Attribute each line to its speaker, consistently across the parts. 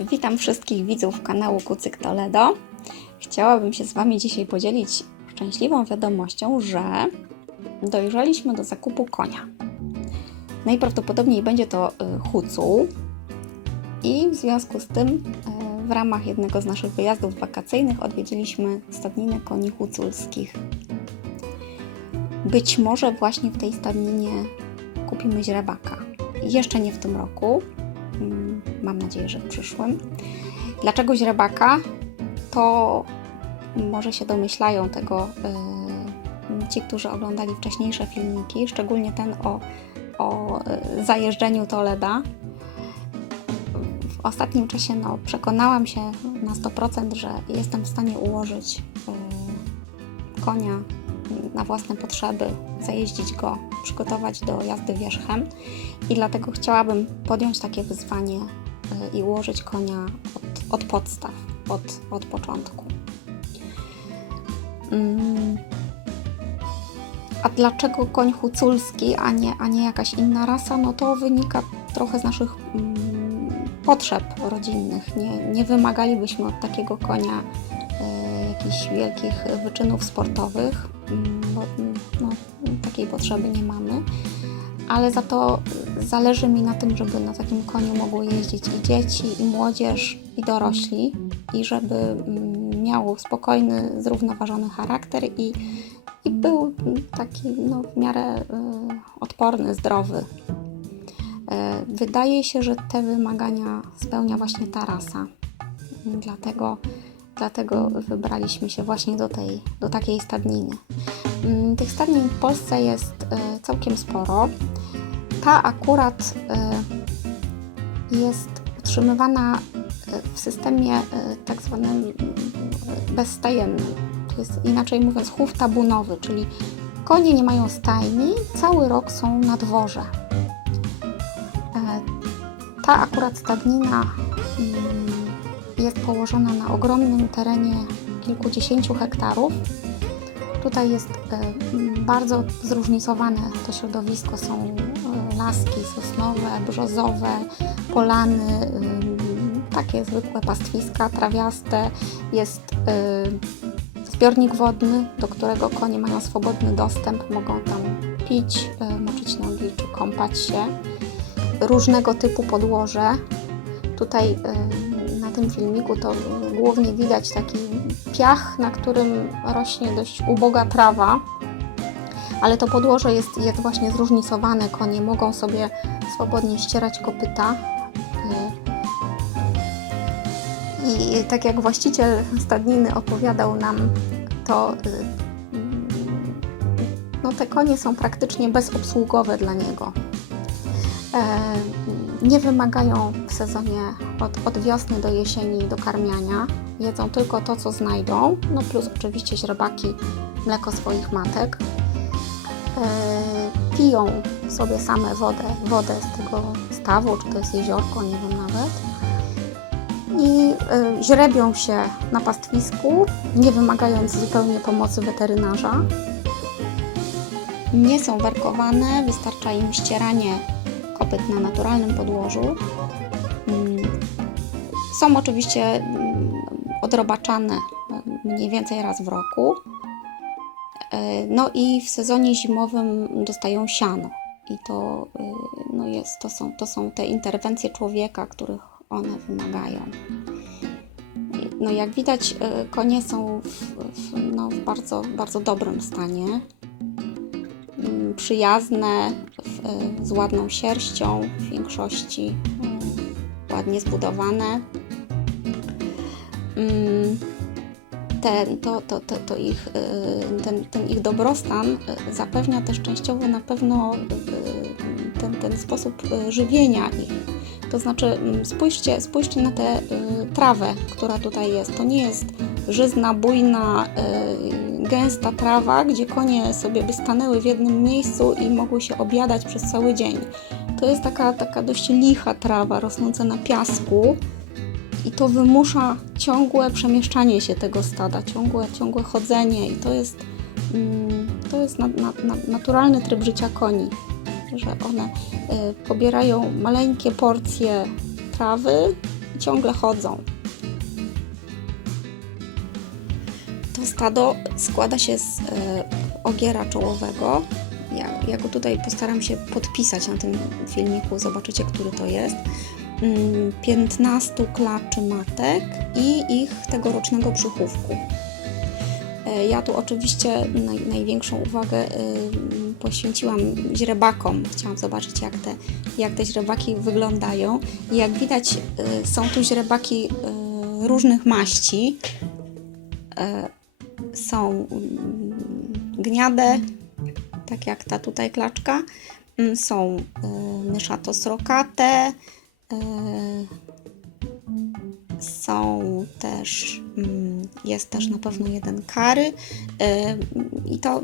Speaker 1: Witam wszystkich widzów kanału Kucyk Toledo. Chciałabym się z Wami dzisiaj podzielić szczęśliwą wiadomością, że dojrzeliśmy do zakupu konia. Najprawdopodobniej będzie to y, hucu i w związku z tym y, w ramach jednego z naszych wyjazdów wakacyjnych odwiedziliśmy stadninę koni huculskich. Być może właśnie w tej stadninie kupimy źrebaka. Jeszcze nie w tym roku, mam nadzieję, że w przyszłym. Dlaczego źrebaka? To może się domyślają tego y, ci, którzy oglądali wcześniejsze filmiki, szczególnie ten o, o y, zajeżdżeniu Toleda. W ostatnim czasie no, przekonałam się na 100%, że jestem w stanie ułożyć y, konia na własne potrzeby, zajeździć go, przygotować do jazdy wierzchem i dlatego chciałabym podjąć takie wyzwanie y, i ułożyć konia od, od podstaw, od, od początku. Mm. A dlaczego koń huculski, a nie, a nie jakaś inna rasa? No to wynika trochę z naszych mm, potrzeb rodzinnych. Nie, nie wymagalibyśmy od takiego konia jakichś wielkich wyczynów sportowych, mm, bo mm, no, takiej potrzeby nie mamy. Ale za to zależy mi na tym, żeby na takim koniu mogły jeździć i dzieci, i młodzież, i dorośli, i żeby mm, miał spokojny, zrównoważony charakter i, i był taki no, w miarę y, odporny, zdrowy. Y, wydaje się, że te wymagania spełnia właśnie ta rasa. Dlatego, dlatego wybraliśmy się właśnie do, tej, do takiej stadniny. Mm, Tych stadnin w Polsce jest y, całkiem sporo. Ta akurat y, jest utrzymywana y, w systemie tak zwanym bezstajemnym. To jest inaczej mówiąc chów tabunowy, czyli konie nie mają stajni, cały rok są na dworze. E, Ta akurat stadnina mm, jest położona na ogromnym terenie kilkudziesięciu hektarów. Tutaj jest e, bardzo zróżnicowane to środowisko. Są e, laski sosnowe, brzozowe, polany, ym, takie zwykłe pastwiska trawiaste. Jest zbiornik wodny, do którego konie mają swobodny dostęp, mogą tam pić, moczyć nogi czy kąpać się. Różnego typu podłoże. Tutaj tym filmiku to głównie widać taki piach, na którym rośnie dość uboga trawa, ale to podłoże jest, jest właśnie zróżnicowane. Konie mogą sobie swobodnie ścierać kopyta. I tak jak właściciel stadniny opowiadał nam, to y, no, te konie są praktycznie bezobsługowe dla niego. E, Nie wymagają w sezonie od, od wiosny do jesieni dokarmiania. Jedzą tylko to, co znajdą, no plus oczywiście źrebaki, mleko swoich matek. E, Piją sobie same wodę, wodę z tego stawu, czy to jest jeziorko, nie wiem nawet. I e, źrebią się na pastwisku, nie wymagając zupełnie pomocy weterynarza. Nie są warkowane, wystarcza im ścieranie kopyt na naturalnym podłożu. Mm, Są oczywiście mm, odrobaczane mm, mniej więcej raz w roku. E, No i w sezonie zimowym dostają siano. I to, y, no jest, to, są, to są te interwencje człowieka, których one wymagają. No jak widać, y, konie są w, w, no, w bardzo, bardzo dobrym stanie. Przyjazne, z ładną sierścią, w większości y, ładnie zbudowane. Mm, ten, to, to, to, to ich, y, ten, ten ich dobrostan y, zapewnia też częściowo na pewno y, ten, ten sposób y, żywienia ich. To znaczy, mm, spójrzcie, spójrzcie na tę y, trawę, która tutaj jest. To nie jest żyzna, bujna, y, gęsta trawa, gdzie konie sobie by stanęły w jednym miejscu i mogły się obiadać przez cały dzień. To jest taka, taka dość licha trawa rosnąca na piasku i to wymusza ciągłe przemieszczanie się tego stada, ciągłe, ciągłe chodzenie i to jest, mm, to jest na, na, na, naturalny tryb życia koni, że one y, pobierają maleńkie porcje trawy ciągle chodzą. To stado składa się z e, ogiera czołowego. Ja, ja go tutaj postaram się podpisać na tym filmiku, zobaczycie, który to jest. Mm, 15 klaczy matek i ich tegorocznego brzuchówku. E, Ja tu oczywiście naj, największą uwagę y, poświęciłam źrebakom. Chciałam zobaczyć, jak te, jak te źrebaki wyglądają. Jak widać, y, są tu źrebaki y, różnych maści. E, Są mm, gniade, tak jak ta tutaj klaczka. Mm, Są y, myszato srokate. y, są też, mm, jest też na pewno jeden kary y, i to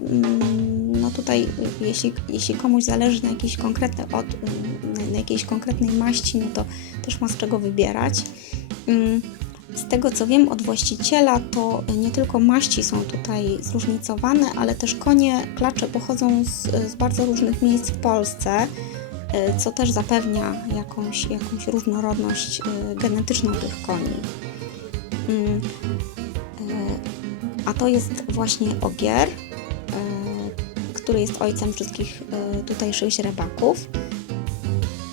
Speaker 1: no tutaj, jeśli, jeśli komuś zależy na jakiejś konkretnej, od, na jakiejś konkretnej maści, no to też ma z czego wybierać. Z tego co wiem od właściciela, to nie tylko maści są tutaj zróżnicowane, ale też konie klacze pochodzą z, z bardzo różnych miejsc w Polsce y, co też zapewnia jakąś, jakąś różnorodność y, genetyczną tych koni. Mm, y, A to jest właśnie ogier, który jest ojcem wszystkich tutejszych źrebaków.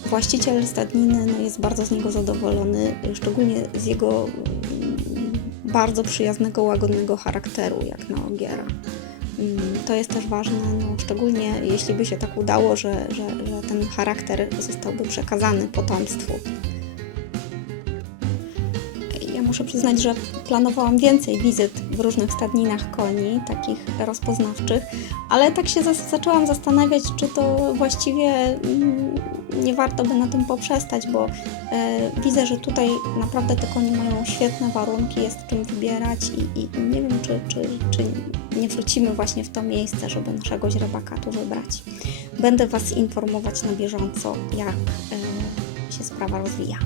Speaker 1: Właściciel stadniny no, jest bardzo z niego zadowolony, szczególnie z jego mm, bardzo przyjaznego, łagodnego charakteru, jak na ogiera. Mm, To jest też ważne, no, szczególnie jeśli by się tak udało, że, że, że ten charakter zostałby przekazany potomstwu. Muszę przyznać, że planowałam więcej wizyt w różnych stadninach koni, takich rozpoznawczych, ale tak się zaczęłam zastanawiać, czy to właściwie mm, nie warto by na tym poprzestać, bo e, widzę, że tutaj naprawdę te konie mają świetne warunki, jest czym wybierać i, i nie wiem, czy, czy, czy nie wrócimy właśnie w to miejsce, żeby naszego źrebaka tu wybrać. Będę Was informować na bieżąco, jak e, się sprawa rozwija.